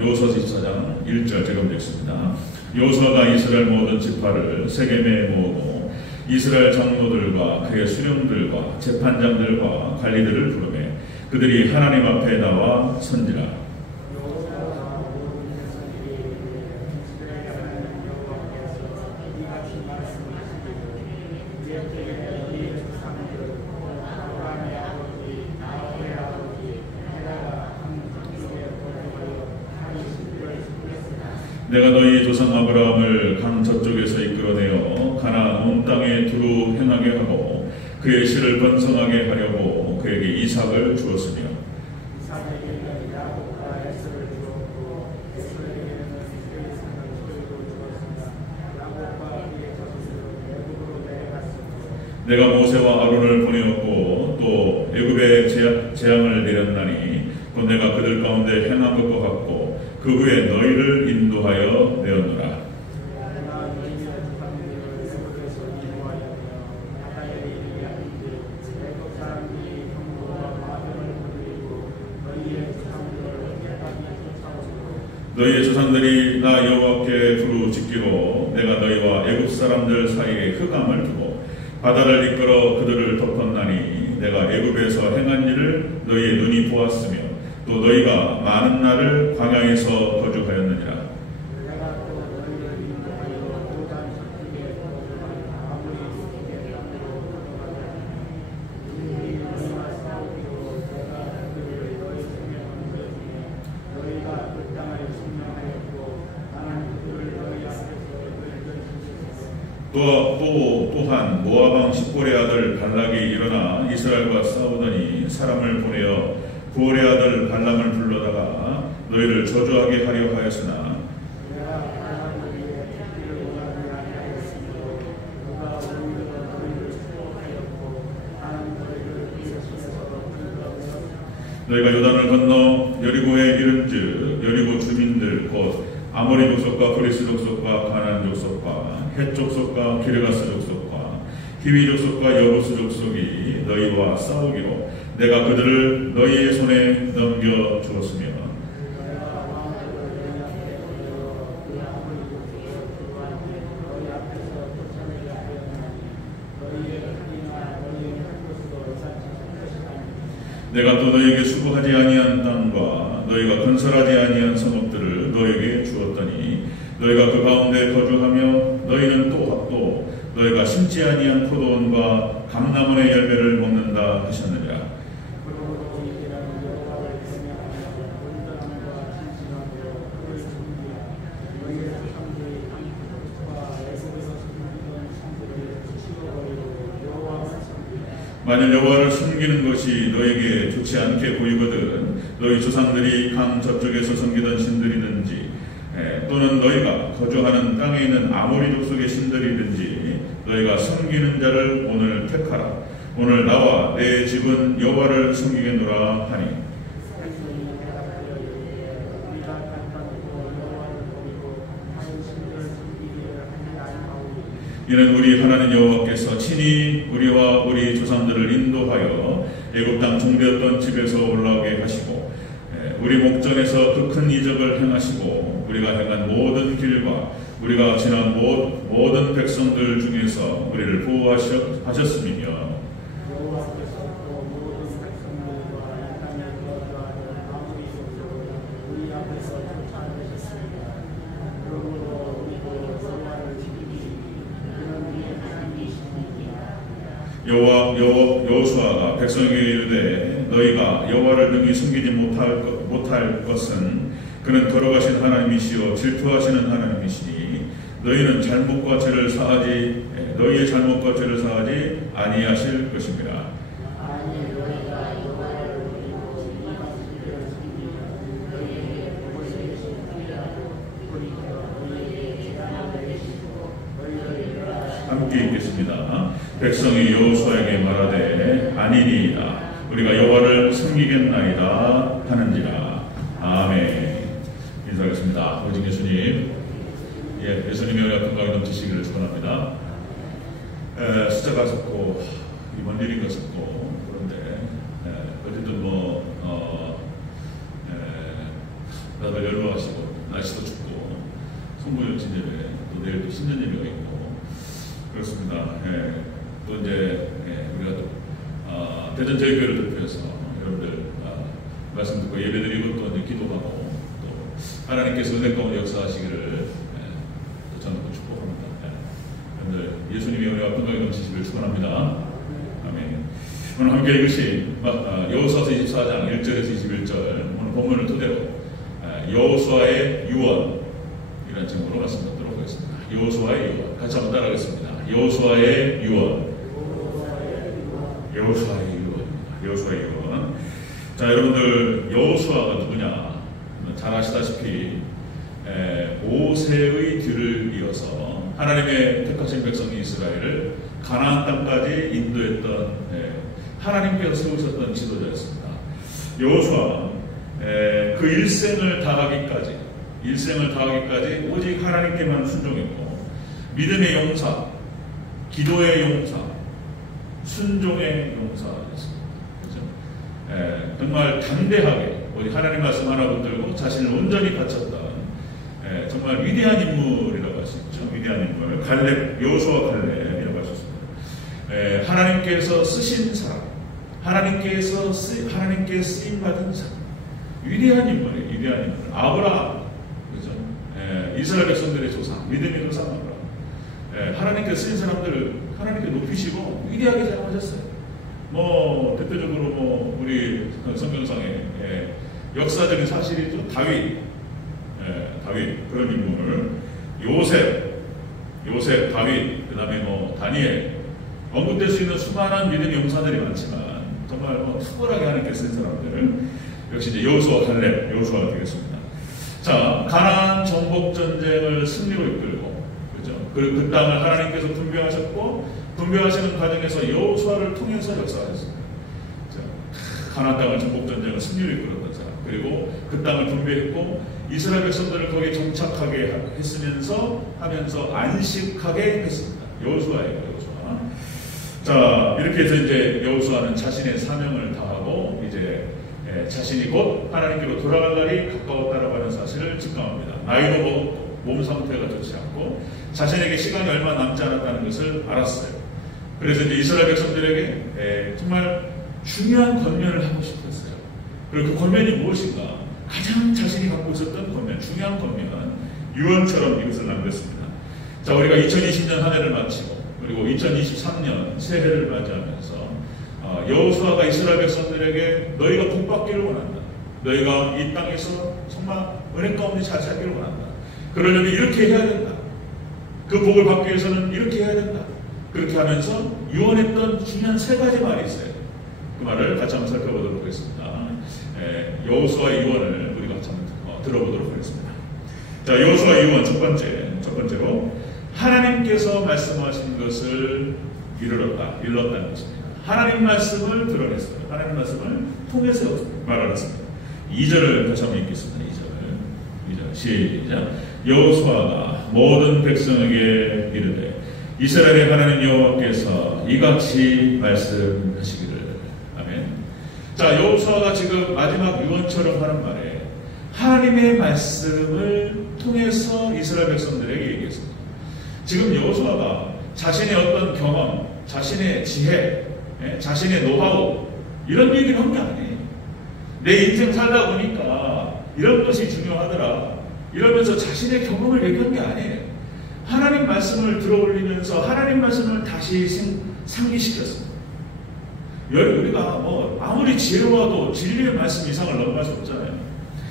여호수아서 24장 1절 제가 읽겠습니다. 여호수아가 이스라엘 모든 지파를 세겜에 모으고 이스라엘 장로들과 그의 수령들과 재판장들과 관리들을 부르매 그들이 하나님 앞에 나와 선지라. 내가 너희 조상 아브라함을 강 저쪽에서 이끌어내어 가나안 온 땅에 두루 행하게 하고 그의 씨를 번성하게 하려고 그에게 이삭을 주었으며 내가 모세와 아론을 보내었고 또 애굽에 재앙을 내렸나니 곧 내가 그들 가운데 행한 것과 같고 그 후에 너희를 인도하여 내었노라. 너희의 조상들이 나 여호와께 부르짖기로 내가 너희와 애굽 사람들 사이에 흑암을 두고 바다를 이끌어 그들을 덮었나니 내가 애굽에서 행한 일을 너희의 눈이 보았으며 또 너희가 많은 날을 광야에서 거주하였느니라. 또한 모압 왕 십볼의 아들 발락이 일어나 이스라엘과 싸우더니 사람을 보내어 부올의 아들 발람을 불러다가 너희를 저주하게 하려 하였으나 너희가 요단을 건너 여리고에 이른즉 여리고 주민들 곧 아모리 족속과 브리스 족속과 가나안 족속과 헷 족속과 기르가스 족속과 히위 족속과 여부스 족속이 너희와 싸우기로 내가 그들을 너희의 손에 넘겨 주었으며 내가 또 너희에게 수고하지 아니한 땅과 너희가 건설하지 아니한 성읍들을 너희에게 주었더니 너희가 그 가운데 거주하며 너희는 또 너희가 심지 아니한 포도원과 감람원의 열매를 먹는다 하셨느니라. 만일 여호와를 숨기는 것이 너에게 좋지 않게 보이거든 너희 조상들이 강 저쪽에서 섬기던 신들이든지 또는 너희가 거주하는 땅에 있는 아모리 족속의 신들이든지 너희가 섬기는 자를 오늘 택하라. 오늘 나와 내 집은 여호와를 섬기겠노라 하니 이는 우리 하나님 여호와께서 친히 우리와 우리 조상들을 인도하여 애굽 땅 종되었던 집에서 올라오게 하시고 우리 목전에서 그 큰 이적을 행하시고 우리가 행한 모든 길과 우리가 지난 모든 백성들 중에서 우리를 보호하셨음이며 여호수아가 백성에게 이르되 너희가 여호와를 능히 숨기지 못할 것은 그는 걸어가신 하나님이시요 질투하시는 하나님이시니 너희의 잘못과 죄를 사하지 아니하실 것입니다. 함께 읽겠습니다. 백성이 여호수아에게 말하되 아니니이다. 우리가 여호와를 섬기겠나이다 하는지라. 아멘. 인사하겠습니다. 오직 예수님, 예수님의 은혜가 건강히 넘치시기를 축원합니다. 숫자가 적고 이번 일인 것 같고 그런데 어쨌든 다들 연로하시고 날씨도 춥고 송구전신 예배, 또 내일 또 신년 예배가 있고 그렇습니다. 또 이제 우리가 또 대전 저희교회를 대표해서 여러분들 말씀 듣고 예배드리고 또 이제 기도하고 또 하나님께서 은혜 가운데 역사하시기를 저는 축복합니다. 여러분들 예수님의 은혜와 평강이 넘치시기를 축원합니다. 아멘. 오늘 함께 읽으신 여호수아서 24장 1절에서 21절 오늘 본문을 토대로 여호수아의 유언이라는 제목으로 말씀 듣도록 하겠습니다. 여호수아의 유언 같이 한번 따라하겠습니다. 여호수아의 유언. 여호수아의 유언입니다. 여호수아의 유언. 자, 여러분들 여호수아가 누구냐? 잘 아시다시피 모세의 뒤를 이어서 하나님의 택하신 백성 이스라엘을 가나안 땅까지 인도했던 하나님께서 세우셨던 지도자였습니다. 여호수아 그 일생을 다하기까지 오직 하나님께만 순종했고 믿음의 용사, 기도의 용사, 순종의 용사였습니다. 그렇죠? 정말 담대하게 오직 하나님 말씀 하나 붙들고 자신을 온전히 바쳤던 정말 위대한 인물이라고 할 수 있죠. 위대한 인물 여호수아 갈렙이라고 할 수 있습니다. 하나님께서 쓰신 사람, 하나님께 쓰임 받은 사람, 위대한 인물이에요. 위대한 인물. 아브라함, 그죠? 이스라엘 백성들의 조상, 믿음의 조상 아브라함. 하나님께 쓰인 사람들을 하나님께 높이시고 위대하게 사용하셨어요. 대표적으로 우리 성경상에 역사적인 사실이죠. 다윗 그런 인물, 요셉, 다윗, 그 다음에 다니엘, 언급될 수 있는 수많은 믿음의 용사들이 많지만 정말 탁월하게 하나님께 쓴 사람들 역시 이제 여호수아 갈렙, 여호수아가 되겠습니다. 자, 가나안 정복 전쟁을 승리로 이끌고, 그죠? 그 땅을 하나님께서 분배하셨고, 분배하시는 과정에서 여호수아를 통해서 역사하셨습니다. 가나안 땅을 정복 전쟁을 승리로 이끌었던 사람, 그리고 그 땅을 분배했고 이스라엘 백성들을 거기에 정착하게 하면서 안식하게 했습니다. 여호수아예요, 여호수아. 자, 이렇게 해서 이제 여호수아는 자신의 사명을 다하고 이제 자신이 곧 하나님께로 돌아갈 날이 가까웠다라고 하는 사실을 직감합니다. 나이도 먹었고 몸 상태가 좋지 않고 자신에게 시간이 얼마 남지 않았다는 것을 알았어요. 그래서 이제 이스라엘 백성들에게 정말 중요한 권면을 하고 싶었어요. 그리고 그 권면이 무엇인가? 가장 자신이 갖고 있었던 권면, 중요한 권면, 유언처럼 이것을 남겼습니다. 자, 우리가 2020년 한 해를 마치고 그리고 2023년 새해를 맞이하면서 여호수아가 이스라엘 백성들에게 너희가 복받기를 원한다. 너희가 이 땅에서 정말 은혜 가운데 잘 살기를 원한다. 그러려면 이렇게 해야 된다. 그 복을 받기 위해서는 이렇게 해야 된다. 그렇게 하면서 유언했던 중요한 3가지 말이 있어요. 그 말을 같이 한번 살펴보도록 하겠습니다. 여호수아의 유언을 우리가 같이 한번 들어보도록 하겠습니다. 자, 여호수아의 유언 첫 번째로 하나님께서 말씀하신 것을 일렀다는 것입니다. 하나님 말씀을 드러냈어요. 하나님 말씀을 통해서 말하였습니다. 2절을 다시 한번 읽겠습니다. 2절 시작. 여호수아가 모든 백성에게 이르되 이스라엘의 하나님 여호와께서 이같이 말씀하시기를. 아멘. 자, 여호수아가 지금 마지막 유언처럼 하는 말에 하나님의 말씀을 통해서 이스라엘 백성들에게 얘기했습니다. 지금 여호수아가 자신의 어떤 경험, 자신의 지혜, 자신의 노하우 이런 얘기를 한 게 아니에요. 내 인생 살다 보니까 이런 것이 중요하더라 이러면서 자신의 경험을 얘기한 게 아니에요. 하나님 말씀을 들어올리면서 하나님 말씀을 다시 상기시켰습니다. 우리가 아무리 지혜로워도 진리의 말씀 이상을 넘어갈 수 없잖아요.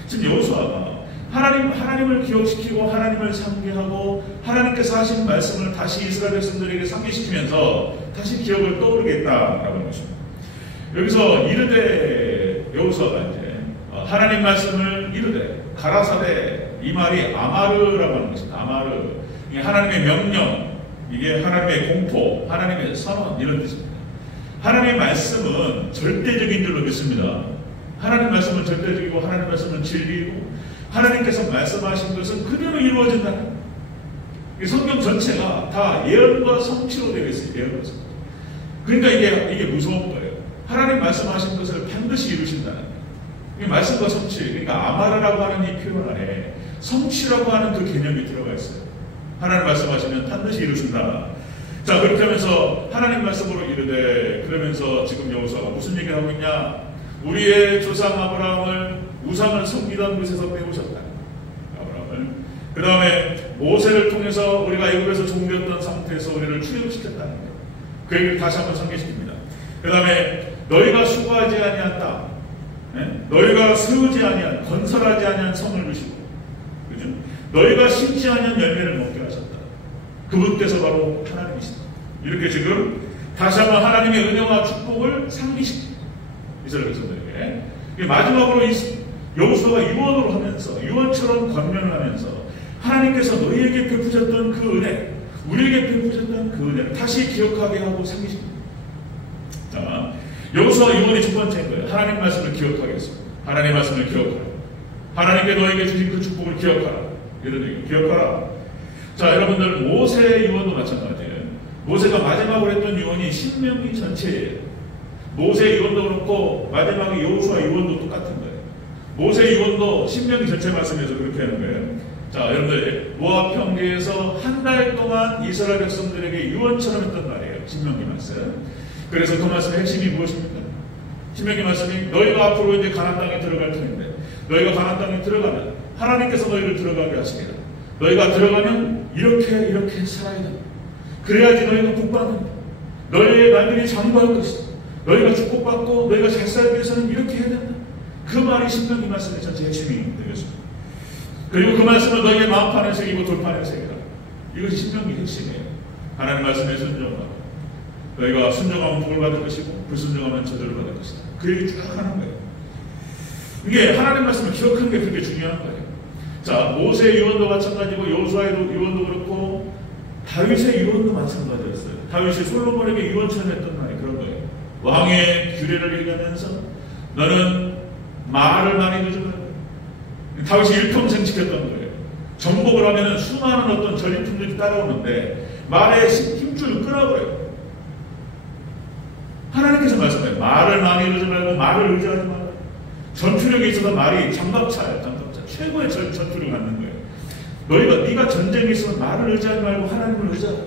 지금 여호수아가 하나님을 기억시키고 하나님을 상기하고 하나님께서 하신 말씀을 다시 이스라엘 백성들에게 상기시키면서 다시 기억을 떠오르겠다라고 하는 것입니다. 여기서 이르되 여호수아가 이제 하나님 말씀을 이르되 가라사대, 이 말이 아마르라고 하는 것입니다. 아마르, 이게 하나님의 명령, 이게 하나님의 공포, 하나님의 선언 이런 뜻입니다. 하나님의 말씀은 절대적인 줄로 믿습니다. 하나님 말씀은 절대적이고 하나님 말씀은 진리이고 하나님께서 말씀하신 것은 그대로 이루어진다는 성경 전체가 다 예언과 성취로 되어 있어요. 예언과 성취. 그러니까 이게 무서운 거예요. 하나님 말씀하신 것을 반드시 이루신다는 거예요. 말씀과 성취. 그러니까 아마르라고 하는 이 표현 안에 성취라고 하는 그 개념이 들어가 있어요. 하나님 말씀하시면 반드시 이루신다. 자, 그렇게 하면서 하나님 말씀으로 이르되, 그러면서 지금 여호수아가 무슨 얘기를 하고 있냐? 우리의 조상 아브라함을 우상을 섬기던 곳에서 빼오셨다. 아브라함을. 그 다음에 모세를 통해서 우리가 애굽에서 종되었던 상태에서 우리를 출애굽시켰다는 거예요. 그 얘기를 다시 한번 상기시킵니다. 그 다음에 너희가 수고하지 아니한 땅, 너희가 세우지 아니한, 건설하지 아니한 성을 주시고, 그죠? 너희가 심지 아니한 열매를 먹게 하셨다. 그분께서 바로 하나님이시다. 이렇게 지금 다시 한번 하나님의 은혜와 축복을 상기시킵니다. 이스라엘 백성들에게. 마지막으로 여호수아가 유언으로 하면서, 유언처럼 권면을 하면서 하나님께서 너희에게 베푸셨던 그 은혜, 우리에게 베푸셨던 그 은혜를 다시 기억하게 하고 상기십니다. 자, 여호수아 유언이 첫 번째인 거예요. 하나님 말씀을 기억하겠습니다. 하나님 말씀을 기억하라. 하나님께 너에게 주신 그 축복을 기억하라. 이런 얘기, 기억하라. 자, 여러분들, 모세의 유언도 마찬가지예요. 모세가 마지막으로 했던 유언이 신명기 전체예요. 모세의 유언도 그렇고 마지막에 여호수아 유언도 똑같은 거예요. 모세의 유언도 신명기 전체 말씀에서 그렇게 하는 거예요. 자, 여러분들, 모압 평지에서 한 달 동안 이스라엘 백성들에게 유언처럼 했던 말이에요. 신명기 말씀. 그래서 그 말씀의 핵심이 무엇입니까? 신명기 말씀이 너희가 앞으로 이제 가나안 땅에 들어갈 터인데, 너희가 가나안 땅에 들어가면 하나님께서 너희를 들어가게 하시리라. 너희가 들어가면 이렇게 살아야 된다. 그래야지 너희가 복받는다. 너희의 날들이 장구할 것이다. 너희가 축복받고 너희가 잘 살기 위해서는 이렇게 해야 된다. 그 말이 신명기 말씀의 전체 핵심이 되겠습니다. 그리고 그 말씀은 너희의 마음판에 새기고 돌판에 새기라. 이것이 신명기 핵심이에요. 하나님 말씀에 순종하라. 너희가 순종하면 복을 받을 것이고 불순종하면 저주를 받을 것이다. 그 얘기 쭉 하는 거예요. 이게 하나님 말씀을 기억하는 게 그렇게 중요한 거예요. 자, 모세의 유언도 마찬가지고 여호수아의 유언도 그렇고 다윗의 유언도 마찬가지였어요. 다윗이 솔로몬에게 유언처럼 했던 말이 그런 거예요. 왕의 규례를 얘기하면서 너는 말을 많이 두지 말고, 다윗이 일평생 지켰던 거예요. 정복을 하면 수많은 어떤 전리품들이 따라오는데 말에 힘줄을 끄라고요. 하나님께서 말씀해요. 말을 많이 두지 말고 말을 의지하지 말고. 전투력에 있어서 말이 장갑차예요. 장갑차. 최고의 전투력을 갖는 거예요. 네가 전쟁에 있으면 말을 의지하지 말고 하나님을 의지하라.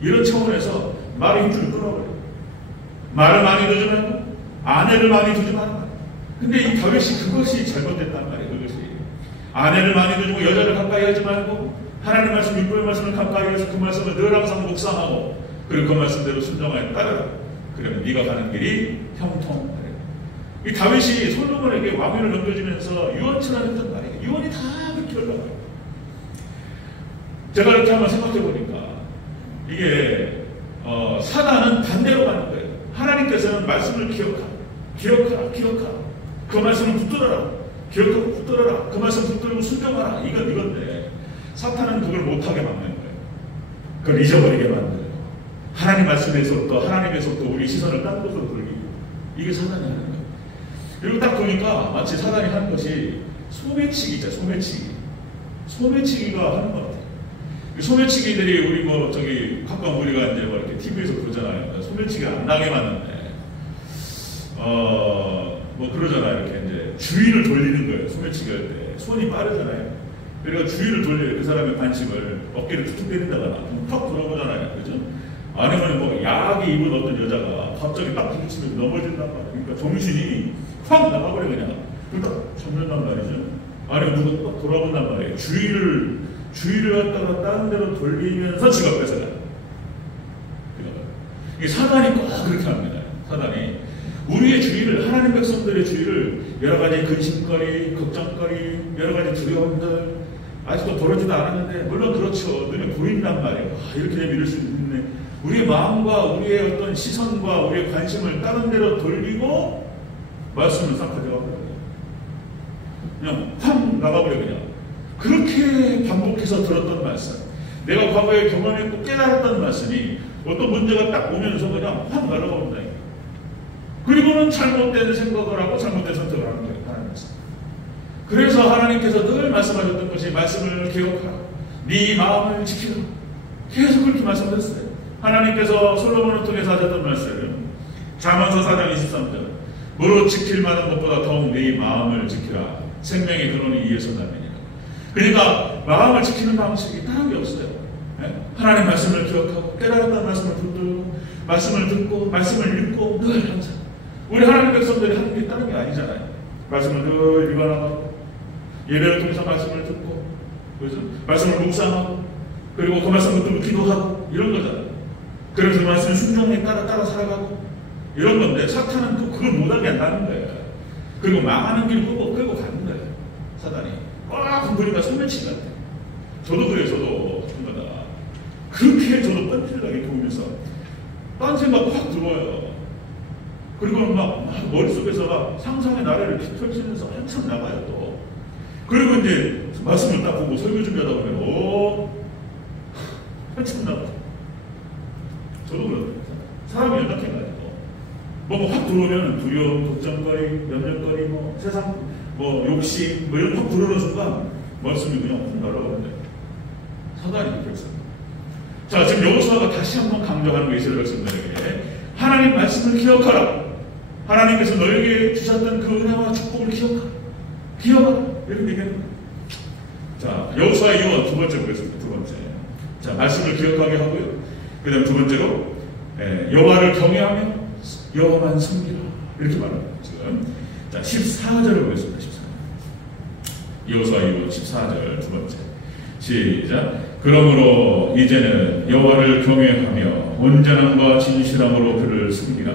이런 차원에서 말의 힘줄을 끌어버려요. 말을 많이 두지 말고 아내를 많이 두지 말고. 근데 이 다윗이 그것이 잘못됐단 말이에요. 그것이 아내를 많이 두고 여자를 가까이 하지 말고 하나님 말씀, 율법의 말씀을 가까이 해서 그 말씀을 늘 항상 묵상하고 그리고 그 말씀대로 순종하여 따르라. 그러면 네가 가는 길이 형통하리라. 이 다윗이 솔로몬에게 왕위를 넘겨주면서 유언처럼 했던 말이에요. 유언이 다 그렇게 올라가요. 제가 이렇게 한번 생각해 보니까 이게 사단은 반대로 가는 거예요. 하나님께서는 말씀을 기억하라. 그 말씀을 붙들어라. 기억하고 붙들어라. 그 말씀 붙들고 순종하라. 이건데 사탄은 그걸 못하게 막는 거예요. 그걸 잊어버리게 만들어요. 하나님 말씀에서부터 하나님에서부터 우리 시선을 딴 곳으로 돌리고, 이게 사단이 하는 거예요. 그리고 딱 보니까 마치 사단이 하는 것이 소매치기죠. 소매치기가 하는 것 같아요. 소매치기들이 우리 가끔 우리가 이제 이렇게 TV에서 보잖아요. 소매치기 안 나게 만드는데 그러잖아요. 이렇게 이제 주위를 돌리는 거예요. 소매치기 할 때 손이 빠르잖아요. 그러니까 주위를 돌려요. 그 사람의 관심을 어깨를 툭툭 때린다거나 팍 돌아보잖아요. 그죠? 아니면 야하게 입은 어떤 여자가 갑자기 딱 부딪히면 넘어진단 말이에요. 그러니까 정신이 확 나가버려 그냥. 그러니까 접는단 말이죠. 아니면 누가 딱 돌아본단 말이에요. 주위를 갖다가 다른 데로 돌리면서 지갑 뺏어가요. 이게 사단이 꼭 그렇게 합니다. 사단이 우리의 주위를, 하나님 백성들의 주위를 여러 가지 근심거리, 걱정거리, 여러 가지 두려움들 아직도 벌어지도 않았는데, 물론 그렇죠. 눈에 보인단 말이에요. 이렇게 되면 이럴 수 있네. 우리의 마음과 우리의 어떤 시선과 우리의 관심을 다른 데로 돌리고 말씀을 싹 가져가버려요. 그냥 확 나가버려 그냥. 그렇게 반복해서 들었던 말씀, 내가 과거에 경험했고 깨달았던 말씀이 어떤 문제가 딱 오면서 그냥 확 날아갑니다. 그리고는 잘못된 생각을 하고 잘못된 선택을 하는 거예요. 하나님 말씀. 그래서 하나님께서 늘 말씀하셨던 것이 말씀을 기억하라. 네 마음을 지키라. 계속 그렇게 말씀하셨어요. 하나님께서 솔로몬을 통해서 하셨던 말씀, 잠언서 4장 23절, 무릇 지킬 만한 것보다 더욱 네 마음을 지키라. 생명의 근원이 이에서 나느니라. 그러니까 마음을 지키는 방식이 다른 게 없어요. 하나님 말씀을 기억하고 깨달았다는 말씀을 붙들고 말씀을 듣고 말씀을 읽고 늘 항상 우리 하나님 백성들이 하는 게 다른 게 아니잖아요. 말씀을 늘 읽어나가고 예배를 통해서 말씀을 듣고 그래서 말씀을 묵상하고 그리고 그 말씀을 듣고 기도하고 이런 거잖아요. 그래서 그 말씀을 순종에 따라 살아가고 이런 건데 사탄은 그걸 못하게 한다는 거예요. 그리고 망하는 길 끌고 가는 거예요. 사단이 꽉 흔들리니까 소매치기 같아요. 저도 그래요. 저도 한마다 그렇게 저도 뻔질나게 보면서 딴 생각 확 들어와요. 그리고 막 머릿속에서 막 상상의 나래를 펼치면서 한참 나가요 또. 그리고 이제 말씀을 딱 보고 설교 준비하다 보면 한참 나가. 저도 그렇습니다. 사람이 연락해가지고 뭐가 확 들어오면 두려움, 걱정거리, 염려거리, 뭐 세상 뭐 욕심 뭐 이런 확 들어오는 순간 말씀이 그냥 확 날아가는데 사단이 그렇게 했습니다. 자, 지금 여호수아가 다시 한번 강조하는 게 이스라엘 백성들에게 하나님 말씀을 기억하라. 하나님께서 너에게 주셨던 그 은혜와 축복을 기억하라. 이렇게 얘기하는 거예요. 자, 여호수아 2원 두 번째 보겠습니다. 두 번째. 자, 말씀을 기억하게 하고요. 그 다음 두 번째로 여호와를 경외하며 여호와만 섬기라. 이렇게 말합니다. 지금. 자, 14절을 보겠습니다. 14절. 여호수아 2원 14절 두 번째. 시작. 그러므로 이제는 여호와를 경외하며 온전함과 진실함으로 그를 섬기라.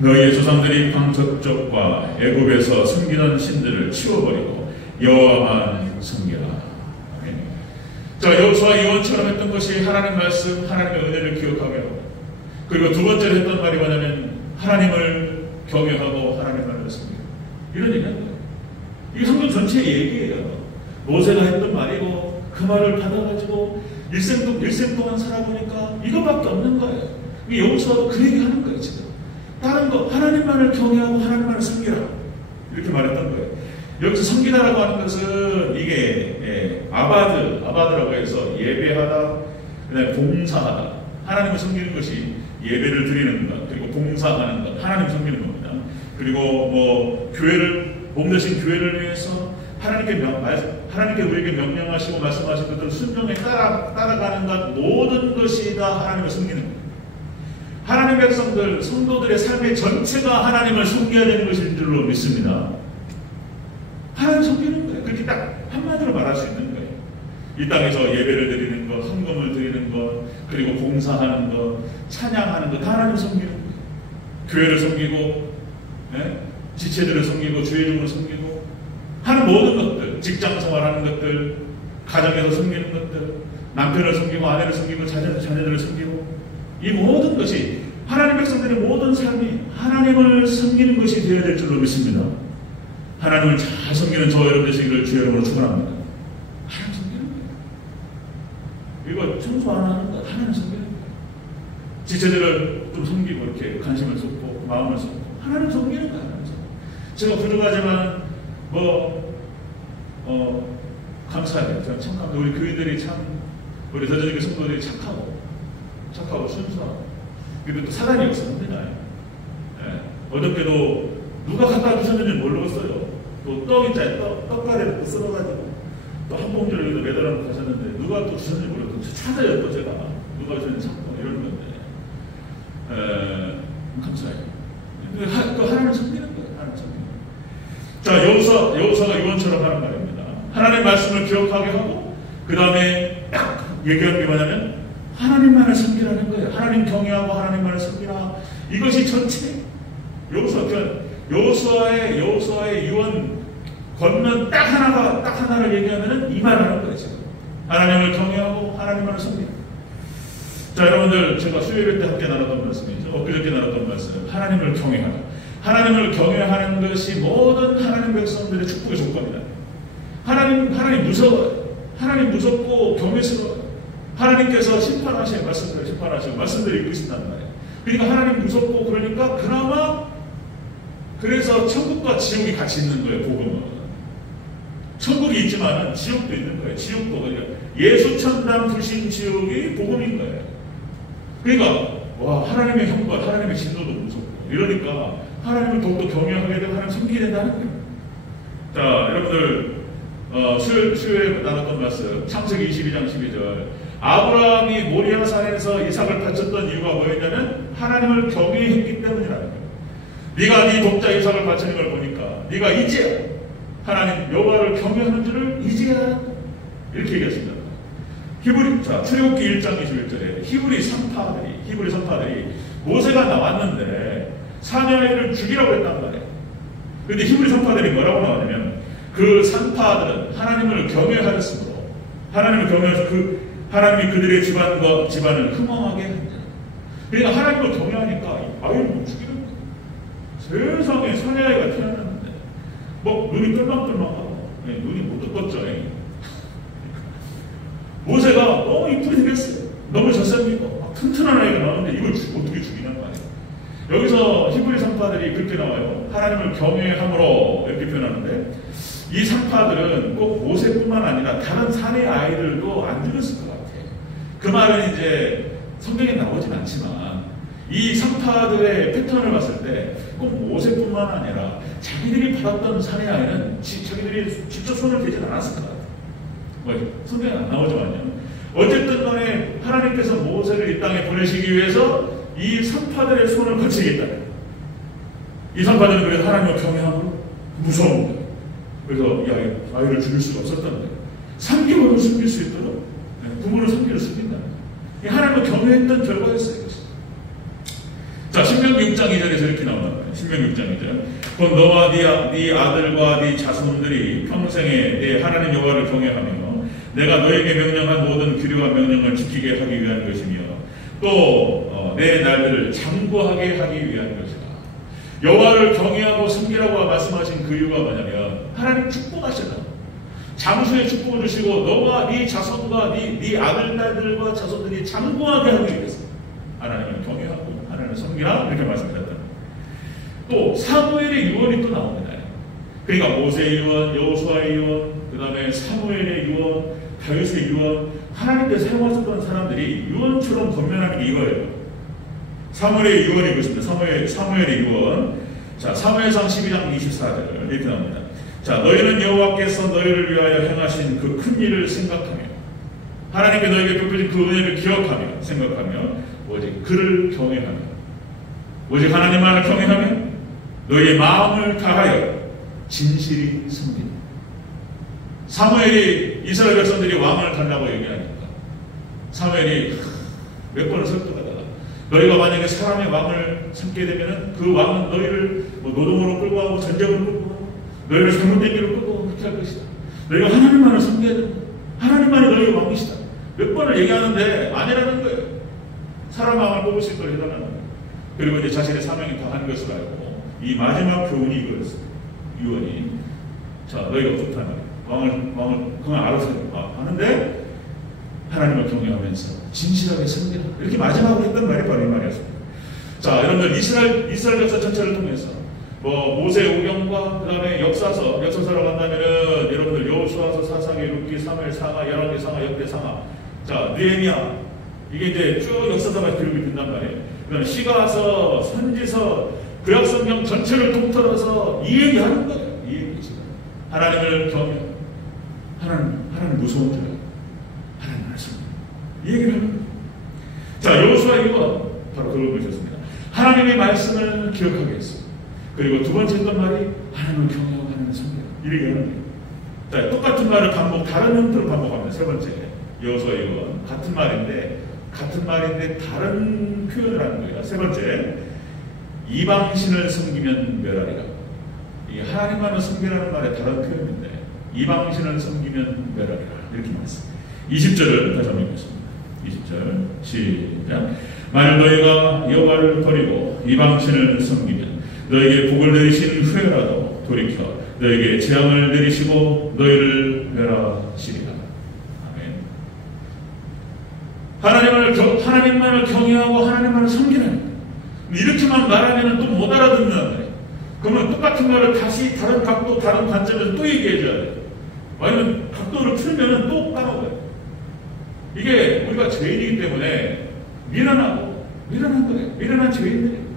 너희의 조상들이 방석적과 애굽에서 숨기던 신들을 치워버리고 여호와만 섬기라. 아멘. 자, 여호수아 2원처럼 했던 것이 하나님 말씀, 하나님의 은혜를 기억하며 그리고 두 번째로 했던 말이 뭐냐면 하나님을 경외하고 하나님만을 섬기라. 이런 얘기하는 거예요. 이게 성경 전체의 얘기예요. 모세가 했던 말이고 그 말을 받아가지고 일생 동안 살아보니까 이것밖에 없는 거예요. 여호수아도 그 얘기 하는 거예요. 지금 다른 거 하나님만을 경외하고 하나님만을 섬기라 이렇게 말했던 거예요. 여기서 섬기다라고 하는 것은 이게 아바드라고 해서 예배하다, 그다음에 봉사하다. 하나님을 섬기는 것이 예배를 드리는 것, 그리고 봉사하는 것, 하나님 섬기는 겁니다. 그리고 뭐 몸 대신 교회를 위해서 하나님께 우리에게 명령하시고 말씀하신 것들을 순종에 따라가는 것, 모든 것이 다 하나님을 섬기는 거예요. 하나님 백성들, 성도들의 삶의 전체가 하나님을 섬겨야 되는 것인 줄로 믿습니다. 하나님 섬기는 거예요. 그렇게 딱 한마디로 말할 수 있는 거예요. 이 땅에서 예배를 드리는 것, 헌금을 드리는 것, 그리고 봉사하는 것, 찬양하는 것, 다 하나님 섬기는 거예요. 교회를 섬기고, 지체들을 섬기고, 주의 종을 섬기고, 하는 모든 것들, 직장 생활하는 것들, 가정에서 섬기는 것들, 남편을 섬기고, 아내를 섬기고, 자녀들을 섬기고, 이 모든 것이 하나님 백성들의 모든 삶이 하나님을 섬기는 것이 되어야 될 줄로 믿습니다. 하나님을 잘 섬기는 저 여러분 되시기를 주의 이름으로 축원합니다. 하나님 섬기는 거예요. 이거 청소 안 하는 것, 하나님 섬기는 거예요. 지체들을 좀 섬기고 이렇게 관심을 쏟고 마음을 쏟고 하나님 섬기는 거예요. 하나님 섬기는. 제가 부족하지만 감사해요. 참 감사합니다. 우리 교인들이 참 우리 더전교회 성도들이 착하고 순수하고 그리고 또 사단이 없습니다. 어저께도 누가 갖다 주셨는지 모르겠어요. 또 떡 있잖아요. 떡가래를 또 썰어가지고 또 한 봉지를 매달아 가셨는데 누가 또 주셨는지 모르겠어요. 찾아요. 또 제가 누가 주셨는지 찾고 이러는 건데 감사해요. 또 하나님을 섬기는 거예요. 하나님 섬기는 거예요. 자, 여호수아가 이번처럼 하는 말입니다. 하나님 말씀을 기억하게 하고 그 다음에 딱 얘기하는 게 뭐냐면 하나님만을 섬기라는 거예요. 하나님 경외하고 하나님만을 섬기라. 이것이 전체 여호수아의 유언 건넌 딱 하나를 얘기하면은 이 말하는 거예요. 지금 하나님을 경외하고 하나님만을 섬기라. 자, 여러분들 제가 수요일 때 함께 나눴던 말씀이죠. 엊그저께 나눴던 말씀. 하나님을 경외하라. 하나님을 경외하는 것이 모든 하나님 백성들의 축복의 조건이다. 하나님 무서워요. 하나님 무섭고 경외스러워요. 하나님께서 심판하시고 말씀들을 이끄신단 말이에요. 그러니까 하나님 무섭고 그러니까 그나마 그래서 천국과 지옥이 같이 있는 거예요. 복음은 천국이 있지만 지옥도 있는 거예요. 지옥도 그러니까 예수천당 불신 지옥이 복음인 거예요. 그러니까 하나님의 형벌, 하나님의 진노도 무섭고 이러니까 하나님을 더욱더 경외하게 되고 하나님 섬기게 된다는 거예요. 자, 여러분들 수요일에 나눴던 말씀, 창세기 22장 12절. 아브라함이 모리아산에서 이삭을 바쳤던 이유가 뭐였냐면 하나님을 경외했기 때문이라는 거예요. 네가 네 독자 이삭을 바치는 걸 보니까 네가 이제 하나님 여호와를 경외하는 줄을 이제야 이렇게 얘기했습니다. 출애굽기 1장 21절에 히브리 선파들이 모세가 나왔는데 사내아이를 죽이라고 했단 말이에요. 그런데 히브리 선파들이 뭐라고 나왔냐면 그 선파들은 하나님을 경외하였으므로 하나님을 경외해서 하나님이 그들의 집안을 흥왕하게 한다. 그러니까 하나님을 경외하니까 아이를 못 죽이는 거예요. 세상에 사내아이가 태어났는데 눈이 똘망똘망하고 눈이 못 떴죠. 모세가 너무 이쁘게 생겼어요. 너무 잘생기고 튼튼한 아이가 나오는데 이걸 어떻게 죽이냐 말이에요. 여기서 히브리 선파들이 그렇게 나와요. 하나님을 경외함으로 이렇게 표현하는데 이 선파들은 꼭 모세뿐만 아니라 다른 사내 아이들도 안 죽였을 것 같아요. 그 말은 이제 성경에 나오진 않지만 이 선파들의 패턴을 봤을 때 꼭 모세뿐만 아니라 자기들이 받았던 사내 아이는 자기들이 직접 손을 대진 않았을 것 같아요. 성경에 안 나오지만요. 어쨌든 간에 하나님께서 모세를 이 땅에 보내시기 위해서 이 선파들의 손을 거치겠다. 이 선파들은 그래서 하나님을 경외함으로 무서운 거예요. 그래서 이 아이를 죽일 수가 없었다는 거예요. 3개월을 숨길 수 있도록 부모를 3개월을 숨긴다. 하나님을 경외했던 결과였어요. 자, 신명기 6장 2절에서 이렇게 나온다. 신명기 6장 2절. 곧 너와 네 아들과 네 자손들이 평생에 내 하나님 여호와를 경외하며 내가 너에게 명령한 모든 규례와 명령을 지키게 하기 위한 것이며 또 내 날들을 장구하게 하기 위한 것이다. 여호와를 경외하고 섬기라고 말씀하신 그 이유가 뭐냐면 하나님 축복하시다. 장수의 축복을 주시고 너와 네 자손과 네 아들, 딸들과 자손들이 장구하게 하기 위해서 하나님을 경외하고 하나님을 섬기라 이렇게 말씀드렸다. 또 사무엘의 유언이 또 나옵니다. 그러니까 모세의 유언, 여호수아의 유언, 그 다음에 사무엘의 유언, 다윗의 유언, 하나님께서 사용하셨던 사람들이 유언처럼 권면하는 게 이거예요. 사무엘의 유언이 있습니다. 사무엘의 유언. 자, 사무엘상 12장 24절 이렇게 나옵니다. 자, 너희는 여호와께서 너희를 위하여 행하신 그 큰 일을 생각하며 하나님께 너희에게 베푸신 그 은혜를 기억하며 생각하며 오직 그를 경외하며 오직 하나님만을 경외하며 너희의 마음을 다하여 진실이 섬긴다. 사무엘이 이스라엘 백성들이 왕을 달라고 얘기하니까 사무엘이 몇 번을 설득하다가 너희가 만약에 사람의 왕을 삼게 되면 그 왕은 너희를 노동으로 끌고 가고 전쟁으로 끌고 가고 너희를 잘못된 길로 끌고 그렇게 할 것이다. 너희가 하나님만을 섬겨야 된다. 하나님만이 너희의 왕이시다. 몇 번을 얘기하는데 아니라는 거예요. 사람 왕을 뽑을 수 있도록 해달라는 거예요. 그리고 이제 자신의 사명이 다한 것을 알고 이 마지막 교훈이 이거였어요. 유언이 자 너희가 좋다는 거예요. 왕을 그냥 알아서 하는데 하나님을 경외하면서 진실하게 섬기라. 이렇게 마지막으로 했던 말이 바로 이 말이었습니다. 자, 여러분들 이스라엘 역사 전체를 통해서 모세 오경과 그 다음에 역사서로 간다면은 여러분들 여호수아서, 사사기, 룻기, 사무엘, 상하, 열왕기, 상하, 역대, 상하, 자 느헤미야 이게 이제 쭉 역사서가 기록이 된단 말이에요. 그다음에 시가서, 선지서, 구약성경 전체를 통틀어서 이 얘기하는 거예요. 이 얘기죠. 하나님을 경외, 하나님 무서운 자예요. 하나님 말씀. 이 얘기를 하는 거예요. 자, 여호수아 이거 바로 그걸 보셨습니다. 하나님의 말씀을 기억하게 했어요. 그리고 두 번째 했던 말이 하나님을 경외하고 하나님을 섬기라. 이렇게 하는 거예요. 자, 똑같은 말을 다른 형태로 반복합니다. 세 번째 여호수아 이거 같은 말인데 다른 표현을 하는 거예요. 세 번째 이방신을 섬기면 멸하리라. 이 하나님만을 섬기라는 말의 다른 표현인데 이방신을 섬기면 멸하리라 이렇게 말했습니다. 20절을 다시 한번 읽겠습니다. 20절 시작. 만일 너희가 여호와를 버리고 이방신을 섬기면 너희에게 복을 내리신 후에라도 돌이켜 너희에게 재앙을 내리시고 너희를 멸하시리라. 아멘. 하나님만을 경외하고 하나님만을 섬기는 이렇게만 말하면 또 못 알아듣는단 말이에요. 그러면 똑같은 말을 다시 다른 각도, 다른 관점에서 또 얘기해줘야 돼요. 아니면 각도를 틀면 또 까먹어요. 이게 우리가 죄인이기 때문에 미련한 거예요. 미련한 죄인들이에요.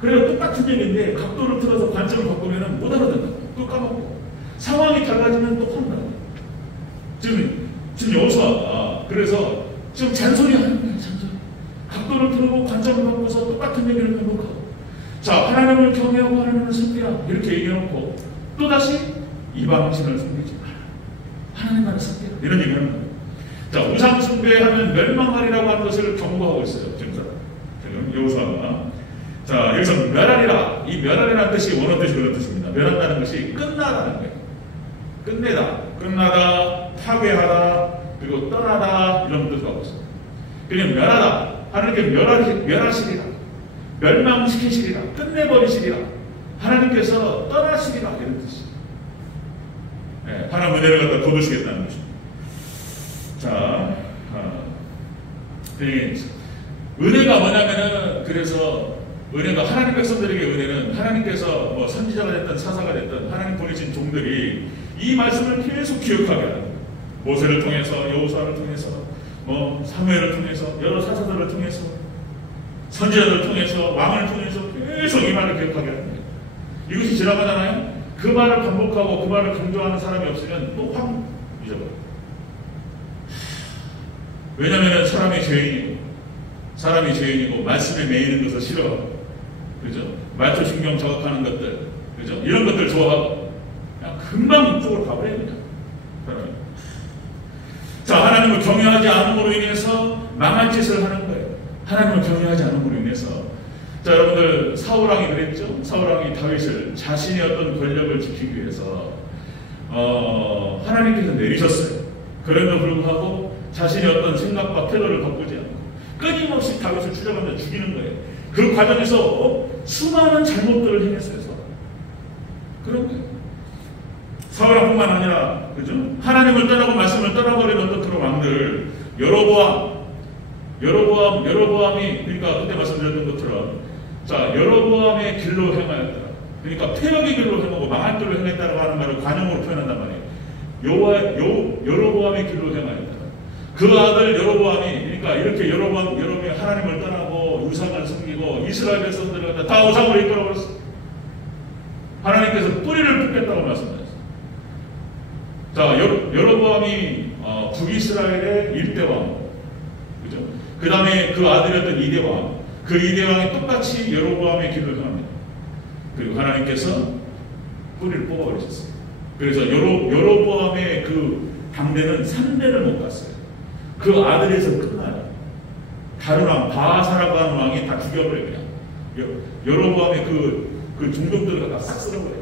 그래서 똑같은 얘기인데 각도를 틀어서 관점을 바꾸면 못 알아듣는 거예요. 또 까먹고 상황이 달라지면 또 혼나요. 그래서 지금 잔소리하는 거예요. 잔소리. 각도를 틀고 관점을 바꿔서 똑같은 얘기를 반복하고, 자, 하나님을 경외하고 하나님을 섬기라 이렇게 얘기해놓고 또다시 이방신을 섬기지 마라, 하나님만을 섬기라 이런 얘기하는 거예요. 자, 우상 숭배하면 멸망하리라고 하는 것을 경고하고 있어요. 지금 여호수아가. 자, 여기서 멸하리라, 이 멸하리라는 뜻이 원어 뜻이 그런 뜻입니다. 멸한다는 것이 끝나다는 거예요. 끝내다, 끝나다, 파괴하다, 그리고 떠나다 이런 뜻을 하고 있습니다. 그냥 멸하다, 하나님께 멸하시리라, 멸망시키시리라, 끝내버리시리라, 하나님께서 떠나시리라 이런 뜻이에요. 네, 하나님 은혜를 갖다 거두시겠다는 것입니다. 자, 은혜가 뭐냐면은, 그래서 은혜가 하나님 백성들에게 은혜는 하나님께서 뭐 선지자가 됐든 사사가 됐든 하나님 보내신 종들이 이 말씀을 계속 기억하게 하는 거예요. 모세를 통해서, 여호수아를 통해서, 뭐 사무엘을 통해서, 여러 사사들을 통해서, 선지자들을 통해서, 왕을 통해서 계속 이 말을 기억하게 하는 거예요. 이것이 지나가잖아요. 그 말을 반복하고 그 말을 강조하는 사람이 없으면 또 확 잊어버려요. 왜냐하면 사람이 죄인이고 말씀에 매이는 것을 싫어하고, 그죠? 말초 신경 자극하는 것들, 그죠? 이런 것들 좋아하고 그냥 금방 이쪽으로 가버려요. 그냥. 자, 하나님을 경외하지 않음으로 인해서 망할 짓을 하는 거예요. 하나님을 경외하지 않음으로 인해서. 자, 여러분들, 사울왕이 그랬죠? 사울왕이 다윗을 자신의 어떤 권력을 지키기 위해서 하나님께서 내리셨어요. 그럼에도 불구하고 자신의 어떤 생각과 태도를 바꾸지 않고 끊임없이 다윗을 추적하며 죽이는 거예요. 그 과정에서 수많은 잘못들을 행했어요. 그런 거예요. 사울왕뿐만 아니라, 그죠? 하나님을 떠나고 말씀을 떠나버리는 어떤 그런 왕들, 여로보암이, 그러니까 그때 말씀드렸던 것처럼, 자, 여로보암의 길로 행하였더라. 그러니까 폐역의 길로 행하고 망할 길로 행했다라고 하는 말을 관용으로 표현한단 말이에요. 여로보암의 길로 행하였더라. 그 아들 여로보암이, 그러니까 이렇게 여로보암이 하나님을 떠나고 우상을 섬기고 이스라엘 백성들을 갖다 다 우상으로 이끌어버렸어. 하나님께서 뿌리를 뽑겠다고 말씀하셨어요. 자, 여로보암이 북이스라엘의 1대 왕, 그죠? 그 다음에 그 아들이었던 2대 왕, 그 2대 왕이 똑같이 여로보암의 길을 행합니다. 그리고 하나님께서 뿌리를 뽑아버리셨어요. 그래서 여로보암의 그 당대는 3대를 못 갔어요. 그 아들에서 끝나요. 다른 왕, 바하사라고 하는 왕이 다 죽여버려요. 그냥 여로보암의 그 종족들을 다 싹 쓸어버려요.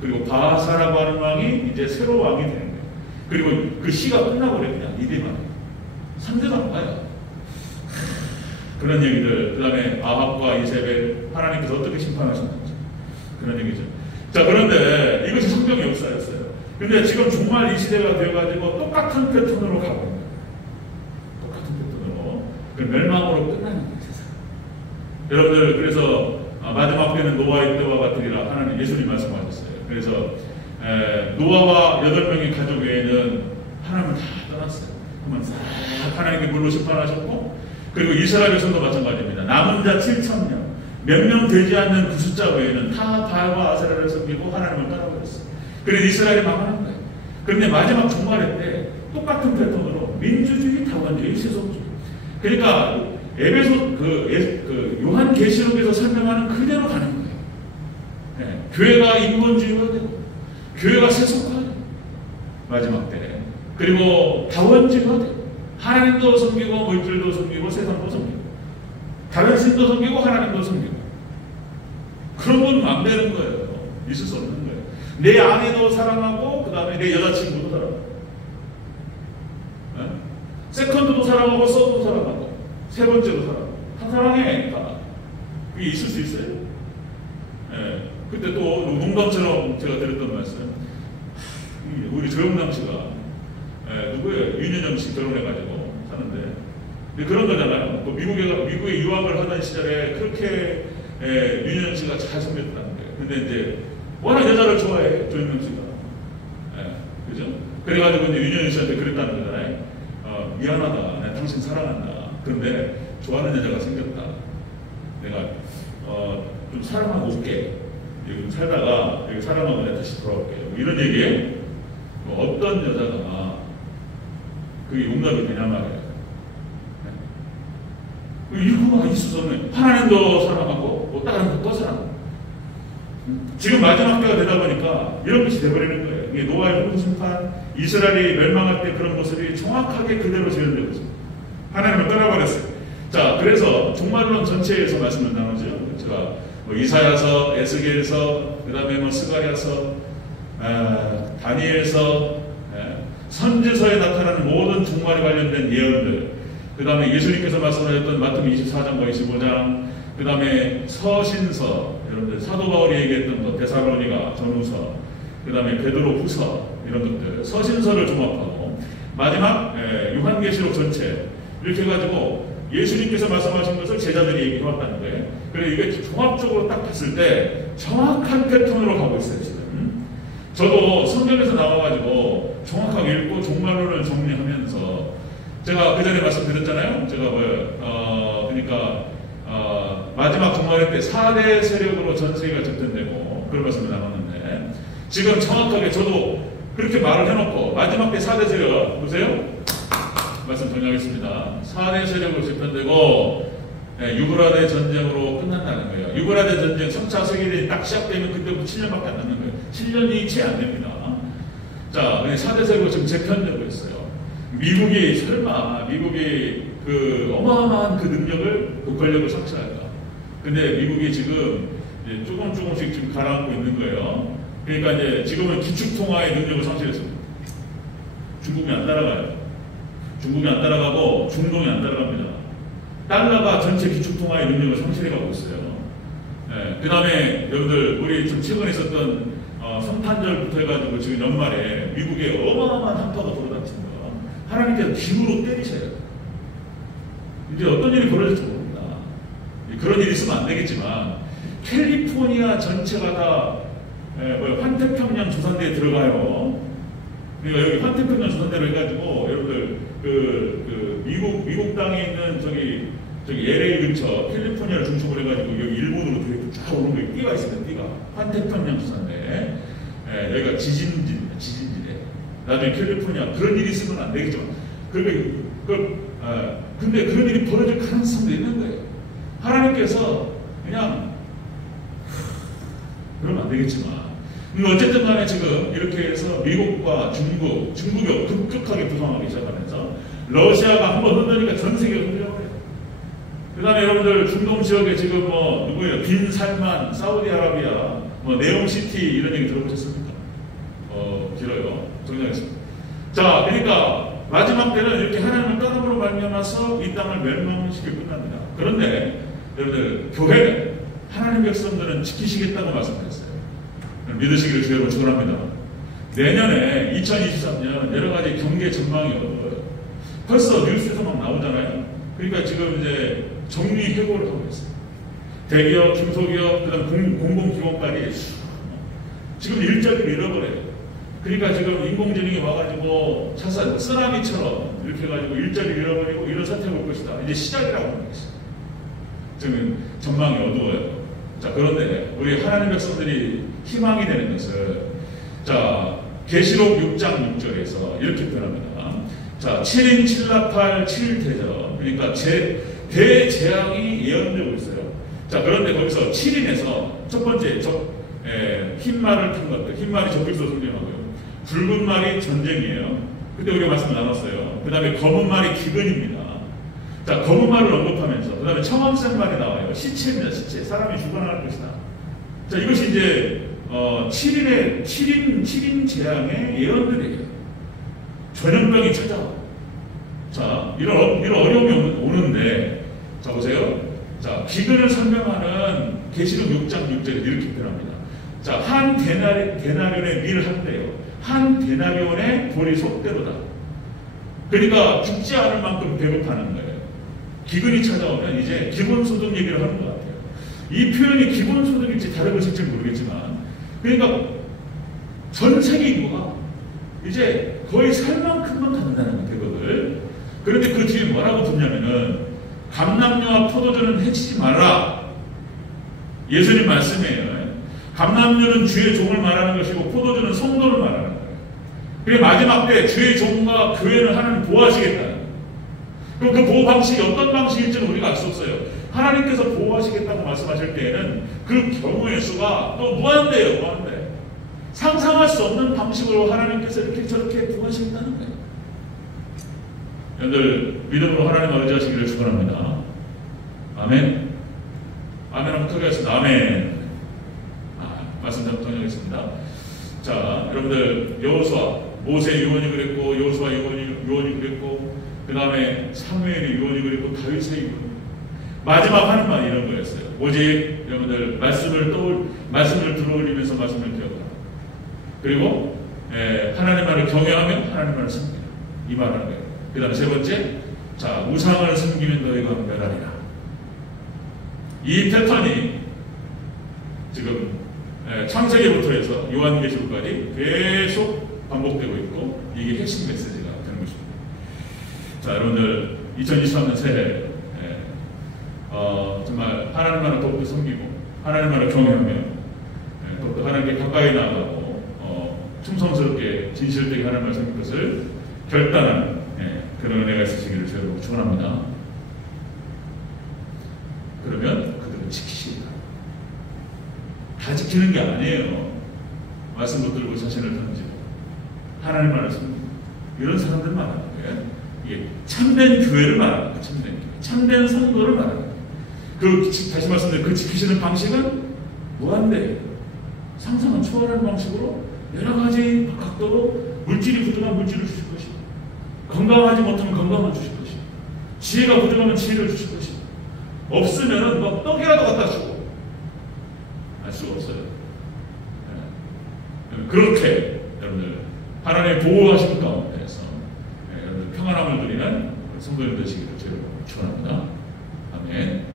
그리고 바하사라고 하는 왕이 이제 새로 왕이 되는 거예요. 그리고 그 시가 끝나버려요. 그냥 2대만. 3대가 안 가요. 그런 얘기들. 그 다음에 아합과 이세벨, 하나님께서 어떻게 심판하셨는지 그런 얘기죠. 자, 그런데 이것이 성경의 역사였어요. 근데 지금 정말 이 시대가 되어가지고 똑같은 패턴으로 가고 있는 거예요. 똑같은 패턴으로. 그 멸망으로 끝나는 거예요, 세상. 여러분들, 그래서 마지막 때는 노아의 때와 같으리라 하나님, 예수님 말씀하셨어요. 그래서 노아와 8명의 가족 외에는 하나님을 다 떠났어요. 그러면 싹 하나님께 물로 심판하셨고, 그리고 이스라엘 백성도 마찬가지입니다. 남은 자 7,000명, 몇 명 되지 않는 그 숫자 외에는 다 바알과 아세라를 섬기고 하나님을 떠나버렸어요. 그래서 이스라엘이 망하는 거예요. 그런데 마지막 종말의 때 똑같은 패턴으로 민주주의, 다원주의, 세속주의. 그러니까 에베소 요한계시록에서 설명하는 그대로 가는 거예요. 네. 교회가 인본주의가 되고, 교회가 세속화되고, 마지막 때. 그리고 다원주의가 되고, 하나님도 섬기고, 물질도 섬기고, 세상도 섬기고, 다른 신도 섬기고, 하나님도 섬기고. 그런 건 안 되는 거예요. 있을 수 없는 거예요. 내 아내도 사랑하고, 그 다음에 내 여자친구도 사랑하고, 네? 세컨드도 사랑하고, 서드도 사랑하고, 세 번째도 사랑하고. 다 사랑해. 다. 그게 있을 수 있어요. 네. 그때 또 농담처럼 제가 드렸던 말씀, 우리 조영남 씨가 누구예요? 윤여정 씨 결혼해가지고 사는데, 근데 그런 거잖아요. 또 미국에 유학을 하던 시절에 그렇게 윤여정 씨가 잘 섬겼다는 거예요. 근데 이제 워낙 여자를 좋아해, 조영남 씨가. 그죠? 그래가지고 이제 윤여정 씨한테 그랬다는 거잖아요. 미안하다, 내가 당신 사랑한다. 그런데 좋아하는 여자가 생겼다. 내가 좀 사랑하고 올게. 여기 살다가 여기 사랑하고 내가 다시 돌아올게요. 이런 얘기에 어떤 여자가 그게 용납이 되냐 말이에요. 이유가 있을 수 없네. 하나님도 사랑하고 뭐 다른 것도 사랑하고. 지금 마지막 때가 되다 보니까 이런 것이 돼버리는 거예요. 이게 노아의 홍수 심판, 이스라엘이 멸망할 때 그런 모습이 정확하게 그대로 재현되고 있습니다. 하나님을 떠나버렸어요. 자, 그래서 종말론 전체에서 말씀을 나누죠. 제가 뭐 이사야서, 에스겔서, 그 다음에 뭐 스가랴서, 다니엘서, 선지서에 나타나는 모든 종말에 관련된 예언들, 그 다음에 예수님께서 말씀하셨던 마태복음 24장과 25장, 그 다음에 서신서, 여러분들 사도 바울이 얘기했던 것, 데살로니가 전후서, 그 다음에 베드로 후서, 이런 것들, 서신서를 종합하고 마지막 요한계시록 전체 이렇게 해가지고 예수님께서 말씀하신 것을 제자들이 얘기해왔다는 거예요. 그래서 이게 종합적으로 딱 봤을 때 정확한 패턴으로 가고 있어요, 지금. 저도 성경에서 나와가지고 정확하게 읽고 종말론을 정리하면서 제가 그 전에 말씀드렸잖아요. 제가 그러니까 마지막 종말의 때 4대 세력으로 전 세계가 접전되고 그런 말씀을 나눴는데 지금 정확하게 저도 그렇게 말을 해놓고 마지막 때 4대 세력 보세요. 말씀 정리하겠습니다. 4대 세력으로 집현되고 유브라데 전쟁으로 끝난다는 거예요. 유브라데 전쟁 3차 세계대전이 딱 시작되면 그때부터 7년밖에 안 남는 거예요. 7년이 채 안 됩니다. 자, 4대 세력으로 지금 재편되고 있어요. 미국이 그 어마어마한 그 능력을, 그 권력을 상실할까. 근데 미국이 지금 이제 조금씩 지금 가라앉고 있는 거예요. 그러니까 이제 지금은 기축통화의 능력을 상실했습니다. 중국이 안 따라가요. 중국이 안 따라가고 중동이 안 따라갑니다. 달러가 전체 기축통화의 능력을 상실해가고 있어요. 그 다음에 여러분들 우리 좀 최근에 있었던 성탄절부터 해가지고 지금 연말에 미국에 어마어마한 한파가 돌아다니는 거예요. 하나님께서 기후로 때리셔요. 이제 어떤 일이 벌어질지 모릅니다. 그런 일이 있으면 안 되겠지만 캘리포니아 전체가 다 환태평양 조산대에 들어가요. 그러니까 여기 환태평양 조산대로 해가지고 여러분들 미국 땅에 있는 저기 LA 근처 캘리포니아를 중심으로 해가지고 여기 일본으로 쫙 오는 거에 띠가 있습니다. 띠가 환태평양 조산대. 여기가 지진지대. 나중에 캘리포니아 그런 일이 있으면 안 되겠죠. 근데 그런 일이 벌어질 가능성도 있는 거예요. 하나님께서 그냥 그러면 안 되겠지만 어쨌든 간에 지금 이렇게 해서 미국과 중국이 급격하게 부상하기 시작하면서 러시아가 한번 흔드니까 전 세계가 흔들려버려요. 그 다음에 여러분들 중동 지역에 지금 누구예요? 빈 살만, 사우디아라비아, 네옴시티 이런 얘기 들어보셨습니까? 길어요. 정리하겠습니다. 자, 그러니까 마지막 때는 이렇게 하나님을 떠남으로 말미암아서 이 땅을 멸망시키고 끝납니다. 그런데 여러분들 교회는 하나님 백성들은 지키시겠다고 말씀드렸어요. 믿으시기를 주여로 축원합니다. 내년에 2023년 여러 가지 경제 전망이 어려워요. 벌써 뉴스에서 막 나오잖아요. 그러니까 지금 이제 정리 해고를 하고 있어요. 대기업, 중소기업, 그다음 공공기관까지 지금 일자리를 잃어버려요. 그러니까 지금 인공지능이 와가지고 쓰나미처럼 이렇게 해가지고 일자리를 잃어버리고 이런 사태가 올 것이다. 이제 시작이라고 하는 것이죠. 지금 전망이 어두워요. 자, 그런데 우리 하나님 백성들이 희망이 되는 것은 자, 계시록 6장 6절에서 이렇게 표현합니다. 자, 7인 7나팔 7대접, 그러니까 대재앙이 예언되고 있어요. 자, 그런데 거기서 7인에서 첫 번째 흰 말을 탄 것들, 흰 말이 적글서 성경하고요. 붉은 말이 전쟁이에요. 그때 우리가 말씀 나눴어요. 그 다음에 검은 말이 기근입니다. 자, 검은 말을 언급하면서 그 다음에 청황색 말이 나와요. 시체입니다. 시체. 사람이 죽어나갈 것이다. 자, 이것이 이제 7인 재앙의 예언들이에요. 전염병이 찾아와. 자, 이런 어려움이 오는데, 자, 보세요. 자, 기근을 설명하는 계시록 6장 6절에 이렇게 표현합니다. 자, 한 데나리온의 밀 한 대요. 한 데나리온의 돌이 속대로다. 그러니까 죽지 않을 만큼 배고파는 거예요. 기근이 찾아오면 이제 기본소득 얘기를 하는 것 같아요. 이 표현이 기본소득일지 다른 것일지 모르겠지만, 그러니까 전 세계 인구가 이제 거의 살 만큼만 갖는다는 되거든. 그런데 그 뒤에 뭐라고 붙냐면은 감람류와 포도주는 해치지 말라. 예수님 말씀이에요. 감람류는 주의 종을 말하는 것이고 포도주는 성도를 말하는 거예요. 그리고 마지막 때 주의 종과 교회를 하나님 보호하시겠다. 그럼 그 보호 방식이 어떤 방식일지는 우리가 알 수 없어요. 하나님께서 보호하시겠다고 말씀하실 때에는 그 경우의 수가 또 무한대예요. 무한대. 상상할 수 없는 방식으로 하나님께서 이렇게 저렇게 보호하시겠다는 거예요. 여러분들 믿음으로 하나님을 의지하시기를 축원합니다. 아멘. 아멘 한번 크게 하겠습니다. 아멘. 말씀 좀 통역하겠습니다. 자, 여러분들 여호수아, 모세 유언이 그랬고, 여호수아 유언이 그랬고, 그 다음에 사무엘이 유언이 그랬고, 다윗의 유언. 마지막 하는 말이 이런 거였어요. 오직 여러분들 말씀을 들어올리면서 말씀을 기억하라. 그리고 하나님만을 경외하며 하나님만을 섬기라. 이 말하는 거예요. 그 다음에 세 번째, 자, 우상을 섬기면 너희가 멸하리라. 이 패턴이 지금 창세기부터 해서 요한계시록까지 계속 반복되고 있고, 이게 핵심 메시지가 되는 것입니다. 자, 여러분들 2023년 새해 정말 하나님만을 더욱더 섬기고 하나님만을 경외하며 더욱더 하나님께 가까이 나아가고 충성스럽게 진실되게 하나님을 섬길 것을 결단하는 그런 은혜가 있으시기를 저희로 축원합니다. 그러면 그들은 지키시리라. 다 지키는 게 아니에요. 말씀 붙들고 자신을 던지고 하나님만을 섬기고 이런 사람들 말하는 거예요. 이게 참된 교회를 말하는 거예요. 참된 교회, 참된 성도를 말하는 거예요. 다시 말씀드린 그 지키시는 방식은 무한대예요. 상상을 초월하는 방식으로 여러 가지 각도로 물질이 부족하면 물질을 주실 것이고, 건강하지 못하면 건강을 주실 것이고, 지혜가 부족하면 지혜를 주실 것이고, 없으면은 뭐 떡이라도 갖다 주고, 알 수가 없어요. 그렇게 여러분들 하나님의 보호하신 가운데서 여러분들 평안함을 누리는 성도들 되시기를 저희로 축원합니다.